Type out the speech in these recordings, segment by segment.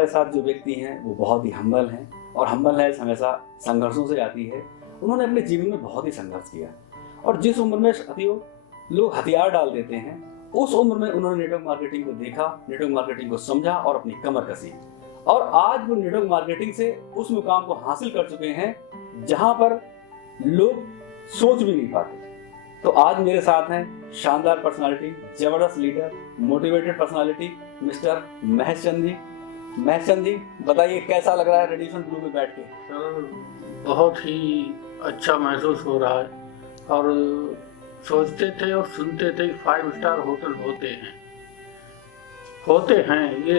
हमारे साथ जो व्यक्ति हैं वो बहुत ही हम्बल हैं, और हम्बलनेस हमेशा संघर्षों से आती है। उन्होंने अपने जीवन में बहुत ही संघर्ष किया, और जिस उम्र में साथियों लोग हथियार डाल देते हैं, उस उम्र में उन्होंने नेटवर्क मार्केटिंग को देखा, नेटवर्क मार्केटिंग को समझा और अपनी कमर कसी, और आज वो नेटवर्क मार्केटिंग से उस मुकाम को हासिल कर चुके हैं जहां पर लोग सोच भी नहीं पाते। तो आज मेरे साथ हैं शानदार पर्सनालिटी, जबरदस्त leader, motivated personality, mister Mahesh Chand ji. Mahesh Chand ji, बताइए कैसा लग रहा है रेडिएशन ब्लू में बैठ के? सर, बहुत ही अच्छा महसूस हो रहा है, और सोचते थे और सुनते थे 5 स्टार होटल होते हैं ये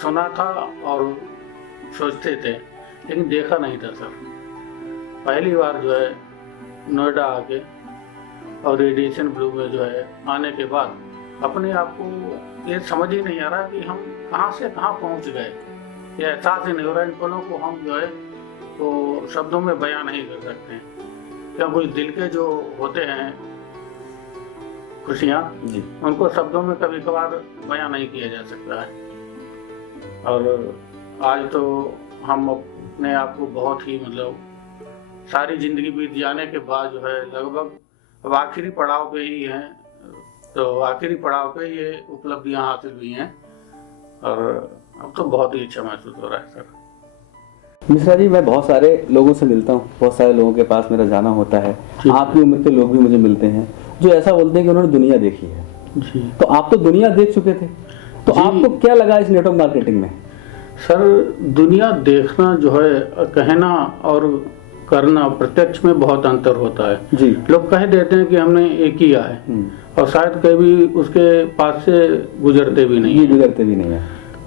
सुना था और सोचते थे, लेकिन देखा नहीं था सर। पहली बार जो है नोएडा आके और रेडिएशन ब्लू में जो है आने के बाद अपने आप को ये समझ ही नहीं आ रहा कि हम कहाँ से कहाँ पहुँच गए। ये एहसास ही नहीं हो रहा। इन पलों को हम जो है तो शब्दों में बयां नहीं कर सकते हैं, क्या कोई दिल के जो होते हैं खुशियाँ, उनको शब्दों में कभी कभार बयां नहीं किया जा सकता है। और आज तो हम अपने आप को बहुत ही सारी जिंदगी बीत जाने के बाद जो है लगभग अब आखिरी पड़ाव पे ही हैं, तो आखिरी पड़ाव पे ये उपलब्धियां हासिल हुई हैं, और अब तो बहुत ही अच्छा महसूस हो रहा है सर। मिश्रा जी, मैं बहुत सारे लोगों से मिलता हूँ, बहुत सारे लोगों के पास मेरा जाना होता है। आपकी उम्र के लोग भी मुझे मिलते हैं जो ऐसा बोलते हैं कि उन्होंने दुनिया देखी है जी। तो आप तो दुनिया देख चुके थे, तो आपको क्या लगा इस नेटवर्क मार्केटिंग में? सर, दुनिया देखना जो है, कहना और करना प्रत्यक्ष में बहुत अंतर होता है जी। लोग कह देते हैं कि हमने ये किया है, और शायद कभी उसके पास से गुजरते भी नहीं है।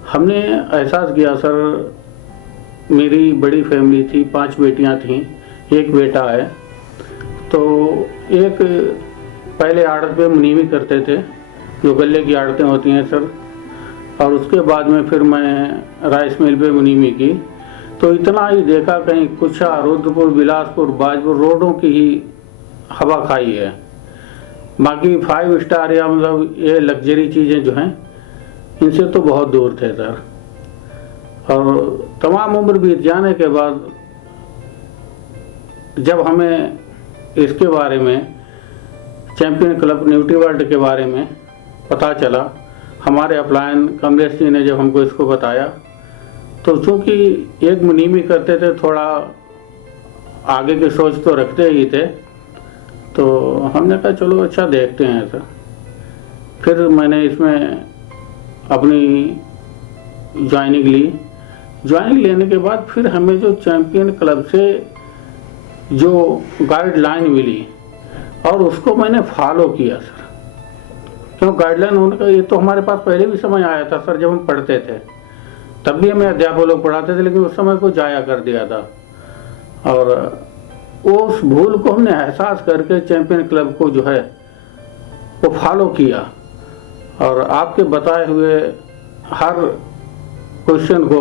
हमने एहसास किया सर, मेरी बड़ी फैमिली थी, 5 बेटियां थीं, 1 बेटा है। तो एक पहले आड़त पे मुनीमी करते थे, जो गले की आड़तें होती हैं सर, और उसके बाद में फिर मैं राइस मिल पे मुनीमी की। तो इतना ही देखा, कहीं कुछा, रुद्रपुर, बिलासपुर, बाजपुर रोडों की ही हवा खाई है। बाकी 5 स्टार या ये लग्जरी चीज़ें जो हैं, इनसे तो बहुत दूर थे सर। और तमाम उम्र बीत जाने के बाद जब हमें इसके बारे में, चैंपियन क्लब न्यूट्री वर्ल्ड के बारे में पता चला, हमारे अपलायन कमलेश जी ने जब हमको इसको बताया, तो चूँकि एक मुनीमी करते थे, थोड़ा आगे की सोच तो रखते ही थे, तो हमने कहा चलो अच्छा देखते हैं सर। फिर मैंने इसमें अपनी ज्वाइनिंग ली। ज्वाइनिंग लेने के बाद फिर हमें जो चैंपियन क्लब से जो गाइडलाइन मिली, और उसको मैंने फॉलो किया सर। क्यों गाइडलाइन होने का, ये तो हमारे पास पहले भी समय आया था सर, जब हम पढ़ते थे तब भी हमें अध्यापक लोग पढ़ाते थे, लेकिन उस समय को जाया कर दिया था। और उस भूल को हमने एहसास करके चैंपियन क्लब को जो है वो फॉलो किया, और आपके बताए हुए हर क्वेश्चन को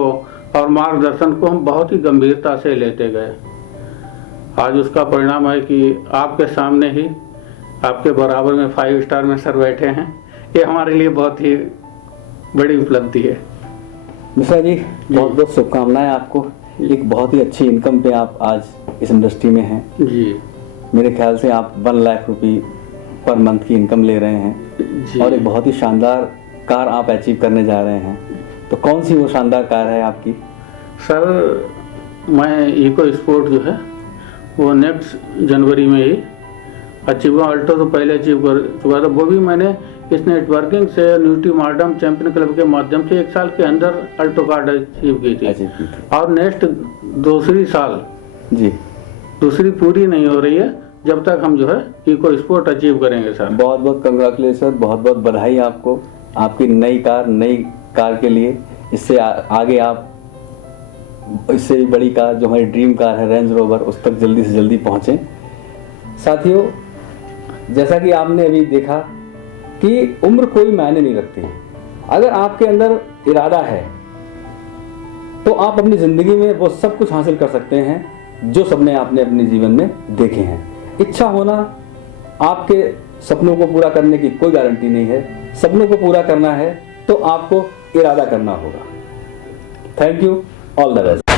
और मार्गदर्शन को हम बहुत ही गंभीरता से लेते गए। आज उसका परिणाम है कि आपके सामने ही आपके बराबर में 5 स्टार में सर बैठे हैं। ये हमारे लिए बहुत ही बड़ी उपलब्धि है। मिश्रा जी, बहुत बहुत शुभकामनाएं आपको। एक बहुत ही अच्छी इनकम पे आप आज इस इंडस्ट्री में हैं जी। मेरे ख्याल से आप 1 लाख रुपये पर मंथ की इनकम ले रहे हैं जी। और एक बहुत ही शानदार कार आप अचीव करने जा रहे हैं। तो कौन सी वो शानदार कार है आपकी? सर, मैं इको स्पोर्ट जो है वो नेक्स्ट जनवरी में ही अचीव, अल्टो तो पहले अचीव कर चुका था, वो भी मैंने इस नेटवर्किंग से न्यूट्री मार्डम चैंपियन क्लब के माध्यम से 1 साल के अंदर अल्टो कार्ड अचीव की थी। और नेक्स्ट दूसरी साल जी, दूसरी पूरी नहीं हो रही है जब तक हम जो है इको स्पोर्ट अचीव करेंगे सर। बहुत बहुत कंग्रेचुलेसन, बहुत बहुत बधाई आपको, आपकी नई कार के लिए। इससे आगे आप, इससे भी बड़ी कार जो हमारी ड्रीम कार है रेंज रोवर, उस तक जल्दी से जल्दी पहुँचें। साथियों, जैसा कि आपने अभी देखा कि उम्र कोई मायने नहीं रखती। अगर आपके अंदर इरादा है तो आप अपनी ज़िंदगी में वो सब कुछ हासिल कर सकते हैं जो सपने आपने अपने जीवन में देखे हैं। इच्छा होना, आपके सपनों को पूरा करने की कोई गारंटी नहीं है। सपनों को पूरा करना है तो आपको इरादा करना होगा। Thank you, all the best.